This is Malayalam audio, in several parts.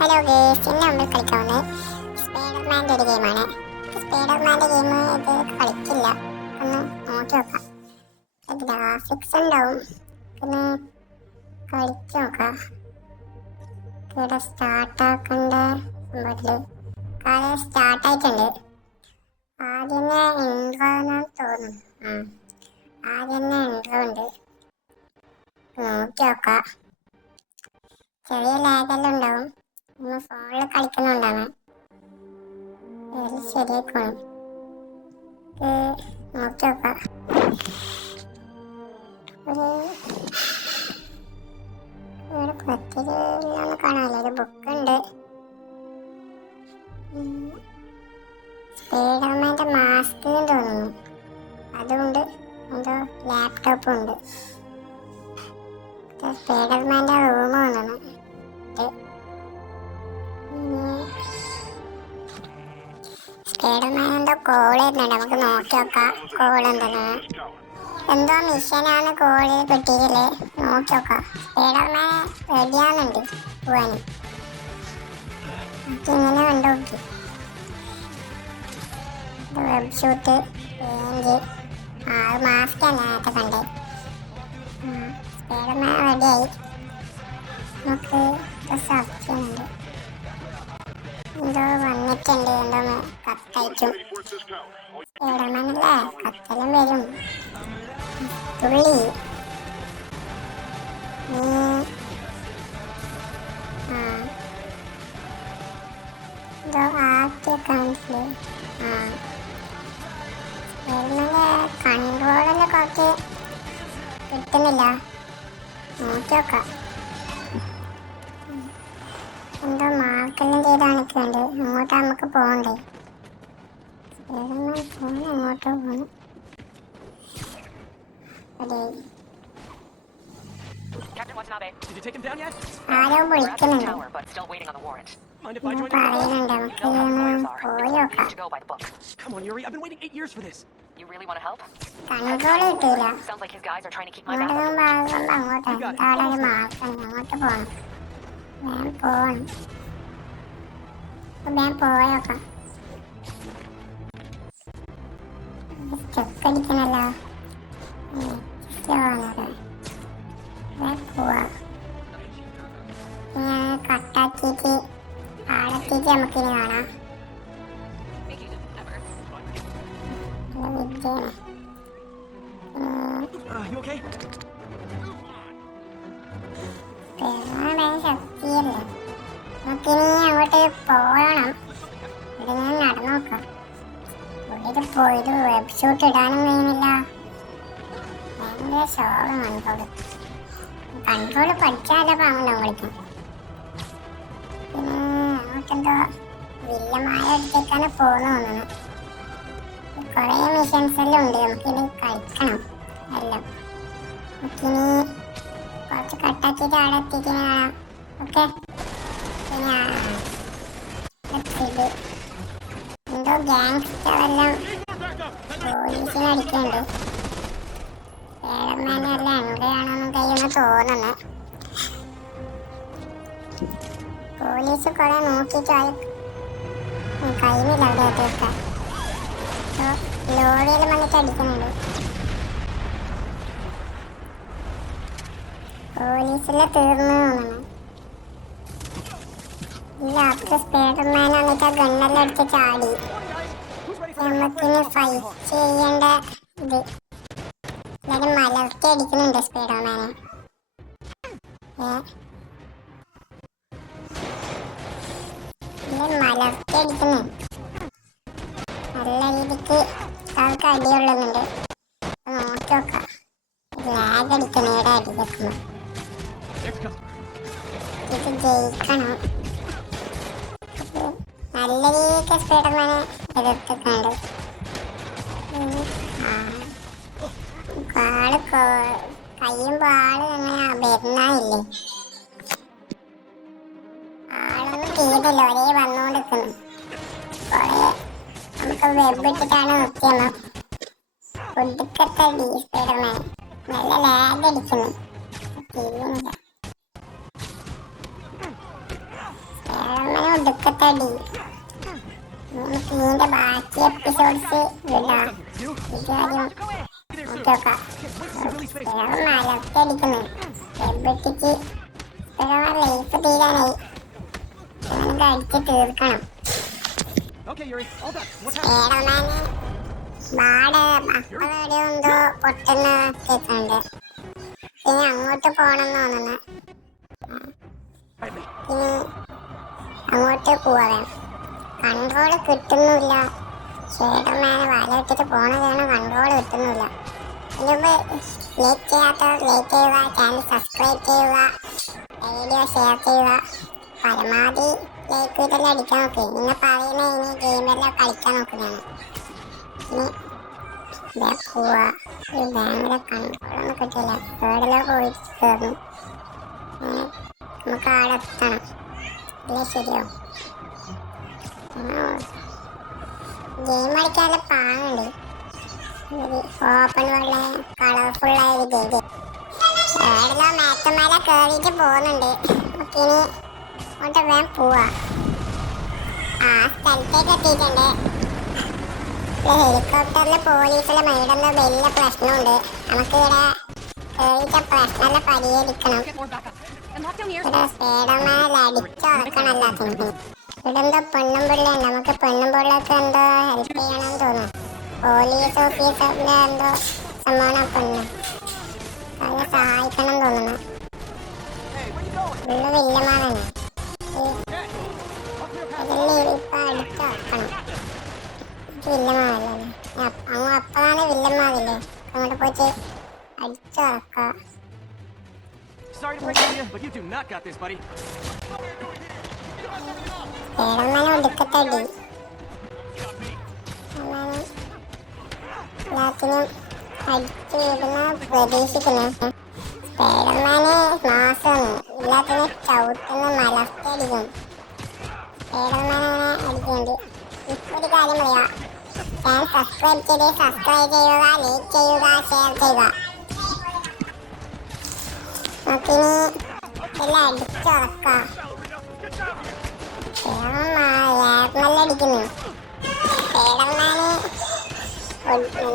ഹലോ ഗേസ്, ഇന്ന് നമ്മൾ കളിക്കാവുന്നത് സ്പൈഡർമാൻ്റെ ഒരു ഗെയിമാണ്. സ്പൈഡർമാൻ്റെ ഗെയിം ഇത് കളിക്കില്ല, ഒന്ന് നോക്കി നോക്കാം. ഗ്രാഫിക്സ് ഉണ്ടാവും, ഒന്ന് കളിച്ച് നോക്കാം. ഇവിടെ സ്റ്റാർട്ടാക്കേണ്ട സംഭവത്തിൽ കാര്യം സ്റ്റാർട്ടായിട്ടുണ്ട്. ആദ്യം ഇൻട്രോ എന്നാണ് തോന്നുന്നു. ആദ്യം ഇൻട്രോ ഉണ്ട്, നോക്കി നോക്കാം. ചെറിയ ലാഗെല്ലാം ഉണ്ടാവും. നമ്മൾ ഫോണിൽ കളിക്കുന്നുണ്ടാണ്, ശരിയാക്കണം. നോക്കി നോക്കാം. ഇവിടെ പത്തിരില്ലാന്ന് കാണാമല്ലോ, ഒരു ബുക്കുണ്ട്. സ്പൈഡർമാൻ്റെ മാസ്ക് തോന്നുന്നു, അതുകൊണ്ട് എന്തോ ലാപ്ടോപ്പും ഉണ്ട്. സ്പൈഡർമാൻ്റെ റൂം തോന്നുന്നു. സ്പൈഡർമാൻ എന്തോ കോൾ ചെയ്യുന്നുണ്ട്, നമുക്ക് നോക്കി നോക്കാം. കോൾ എന്താണ്, എന്തോ മിഷനാണ് കോൾ കിട്ടിയില്ലേ, നോക്കി നോക്കാം. സ്പൈഡർമാൻ റെഡിയാവുന്നുണ്ട് പോവാൻ. ഇങ്ങനെ കണ്ടു നോക്കി. വെബ് ഷൂട്ട് പെയിന്റ് മാസ്ക് അല്ല നേരത്തെ കണ്ടേ. സ്പൈഡർമാൻ റെഡിയായി. നമുക്ക് സെർച്ച് ചെയ്യുന്നുണ്ട്. എന്തോ വന്നിട്ടുണ്ട്, എന്തോ കത്തയക്കും. സ്പൈഡർമാനല്ലേ, കത്തെല്ലാം വരും. തുള്ളി എന്തോ ആക്കി അക്കൗണ്ട്സിൽ സ്പൈഡർമാൻ്റെ കൺട്രോളെല്ലാം കുറച്ച് കിട്ടുന്നില്ല, നോക്കി നോക്കാം. എന്തോ മാർക്കെല്ലാം ചെയ്ത് കാണിക്കുന്നുണ്ട്. അങ്ങോട്ട് നമുക്ക് പോകണ്ടേ, അങ്ങോട്ട് പോകണം. ആരോ വിളിക്കുന്നുണ്ട്, പറയുന്നുണ്ട്. നമുക്ക് പോയി നോക്കാം. കൺട്രോൾ കിട്ടിയില്ല. അങ്ങോട്ട് അവിടെ ഒരു മാർക്കുണ്ട്, അങ്ങോട്ട് പോകണം. ഞാൻ പോകണം, ഞാൻ പോയോക്കാം. സ്റ്റെപ്പ് അടിക്കണല്ലോ, പോവാ. ഞാൻ കട്ടാക്കിയിട്ട് ആടെത്തിയിട്ട് നമുക്കിനി കാണാം. വിദ്യയാണ് ശക്തിയല്ലേ. നമുക്കിനി അങ്ങോട്ട് പോകണം. ഇവിടെ ഞാൻ നടന്നു നോക്കാം. ഇവിടെ പോയിട്ട് വെബ് ഷൂട്ട് ഇടാനും കഴിയുന്നില്ല. ഭയങ്കര ഷോറും കൺട്രോള് പഠിച്ചാലേ പാങ്ങുണ്ടോ കളിക്കും. പിന്നെ അങ്ങോട്ടെന്തോ വില്ലമായ അടുത്തേക്കാണ് പോകുന്നു തോന്നുന്നു. കുറേ മിഷൻസ് എല്ലാം ഉണ്ട്, നമുക്കിനി കളിക്കണം എല്ലാം. നമുക്കിനി കുറച്ച് കട്ടാക്കിയിട്ട് അവിടെ എത്തിയിട്ട് കാണാം. ഓക്കെ, പിന്നെ എന്തോ ഗ്യാങ്സ്റ്ററെല്ലാം പോലീസിനെ അടിക്കുന്നുണ്ട്. സ്പൈഡർമാനെല്ലാം എവിടെയാണെന്ന് കഴിയുന്ന തോന്നുന്നു. പോലീസ് കുറെ നോക്കിയിട്ട് കഴിയുന്നില്ല അവിടെ തീർക്കാൻ. ലോറിയിൽ വന്നിട്ട് അടിക്കുന്നുണ്ട്. പോലീസിലെ തീർന്നു തോന്നുന്നു. ഇല്ല, അത്ര സ്പൈഡർമാൻ വന്നിട്ട് ആ ഗണ്ണെല്ലാം അടിച്ച് ചാടി. നമുക്കിനി ഫൈറ്റ് ചെയ്യേണ്ട ഇത് എല്ലാവരും മലർത്തി അടിക്കുന്നുണ്ട് സ്പൈഡർമാനെ. മലർത്തി അടിക്കുന്നു, നല്ല രീതിക്ക് ആൾക്ക് അടിയുള്ളുന്നുണ്ട്. നോക്കി നോക്കാം. ലാഗ് അടിക്കണം, ഇവിടെ അടിക്കുന്നു. ഇത് ജയിക്കണം. നല്ല രീതിക്ക് സ്പൈഡർമാനെ എതിർത്തിട്ടുണ്ട്. ആള് കഴിയുമ്പോ ആള് അങ്ങനെ വരുന്നില്ലേ, ആളൊന്നും ചെയ്തില്ല, ഒരേ വന്നുകൊണ്ടിരിക്കുന്നു. കുറെ നമുക്ക് വെബ് ഇട്ടിട്ടാണ് നിർത്തിയത്. ഒടുക്കത്തടി സ്പൈഡർമാൻ, നല്ല ലാഗ് അടിക്കുന്നു. ചെയ്യുന്നില്ല. ഒടുക്കത്തെ അടി. നമുക്ക് ഇതിന്റെ ബാക്കി എപ്പിസോഡ്സ് വിടാം. ഇതാദ്യം നോക്കാം. മലർത്തടിക്കുന്നു. എബിട്ടിക്ക് ലൈഫ് തീരാനായി. നമുക്ക് അടിച്ച് തീർക്കണം. സ്പൈഡർമാന് ബാട് അപ്പഴോ എന്തോ പൊട്ടുന്ന കേൾക്കുന്നുണ്ട്. ഇനി അങ്ങോട്ട് പോണം തോന്നുന്നു. ഇനി അങ്ങോട്ട് പോവാൻ കൺട്രോള് കിട്ടുന്നില്ല. സ്പൈഡർമാന് വല ഇട്ടിട്ട് പോണതാണ് കൺട്രോള് കിട്ടുന്നില്ല. ഇതിന് ലൈക്ക് ചെയ്യാത്തവർ ലൈക്ക് ചെയ്യുക, ചാനൽ സബ്സ്ക്രൈബ് ചെയ്യുക, വീഡിയോ ഷെയർ ചെയ്യുക. പരമാവധി ലൈക്ക് ഇതെല്ലാം അടിക്കാൻ നോക്കി. നിങ്ങൾ പറയുന്ന ഇനി ഗെയിമെല്ലാം കളിക്കാൻ നോക്കുന്നതാണ്. ഇനി പോവാ. ഈ ബാങ്കിലെ കൺട്രോളൊന്നും കിട്ടില്ല. എവിടെല്ലാം പോയിട്ട് കയറുന്നു. നമുക്ക് ആടെ എത്തണം. അല്ലേ ശരിയോ? ഗെയിം കളിക്കാനുള്ള പാങ്ങുണ്ട്. ഓപ്പൺ വേൾഡ് കളർഫുള്ളായ ഒരു ഗെയിം. എവിടെല്ലാം മാറ്റന്മാരെ കയറിയിട്ട് പോകുന്നുണ്ട്. നമുക്കിനി അങ്ങോട്ട് വേഗം പോവാ. ആ സ്ഥലത്തേക്ക് എത്തിയിട്ടുണ്ട്. ഹെലികോപ്റ്ററിൽ പോലീസിലെ മേടുന്ന വലിയ പ്രശ്നമുണ്ട്. നമുക്ക് ഇവിടെ കയറിയിട്ട് പ്രശ്നമെല്ലാം പരിഹരിക്കണം. ഇവിടെ സ്പൈഡർമാനെ അടിച്ചടക്കണം എല്ലാത്തിനും. ഇവിടെ എന്തോ പെണ്ണും പിള്ളയുണ്ട്. നമുക്ക് പെണ്ണും പിള്ളേർക്ക് എന്തോ ഹെൽപ്പ് ചെയ്യണമെന്ന് തോന്നുന്നു. പോലീസ് ഓഫീസറിന്റെ എന്തോ സംഭവമാണ് പെണ്ണ്. അതിനെ സഹായിക്കണം തോന്നുന്നു. ഉള്ള വില്ലന്മാരാണ്. ഇതെല്ലാം ഇപ്പൊ അടിച്ചടക്കണം. വില്ലന്മാരല്ലേ? അങ്ങ് അപ്പഴാണ് വില്ലന്മാരില്ലേ? അങ്ങോട്ട് പോയിട്ട് അടിച്ചടക്കാം. സ്പൈഡർമാനെ ഒടുക്കത്തടി. എല്ലാത്തിനും അടിച്ചു വീടുന്ന പ്രതീക്ഷിക്കുന്നു. സ്പൈഡർമാന് മാസമാണ്. എല്ലാത്തിനും ചവിട്ടുന്ന മലർത്തടിക്കും. സ്പൈഡർമാനെ അടിക്കുന്നുണ്ട്. ഇപ്പൊ ഒരു കാര്യം പറയാം. ചാനൽ സബ്സ്ക്രൈബ് ചെയ്യുക, ലൈക്ക് ചെയ്യുക, ഷെയർ ചെയ്യുക. നമുക്കിനി എല്ലാം അടിച്ചുറക്കാം. നല്ല അടിക്കുന്നു. സ്പൈഡർമാന്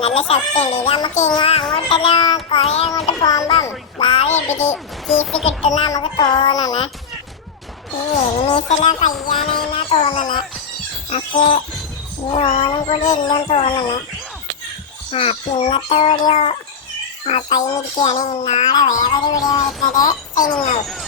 നല്ല ശക്തിയുണ്ട്. ഇത് നമുക്ക് അങ്ങോട്ടെല്ലാം കുറെ അങ്ങോട്ട് പോകുമ്പം ഭാവി എതിരി ചീസ് കിട്ടുന്ന നമുക്ക് തോന്നുന്നേ. ഈ എനിമീസെല്ലാം കയ്യാനായിന്നാ തോന്നുന്നത്. നമുക്ക് ഈ ഓണം കൂടി എല്ലാം തോന്നുന്നു. ഇന്നത്തെ വീഡിയോ കഴിഞ്ഞിരിക്കുകയാണ്. നാളെ വേറൊരു വീഡിയോ വരുന്നത്. Signing out.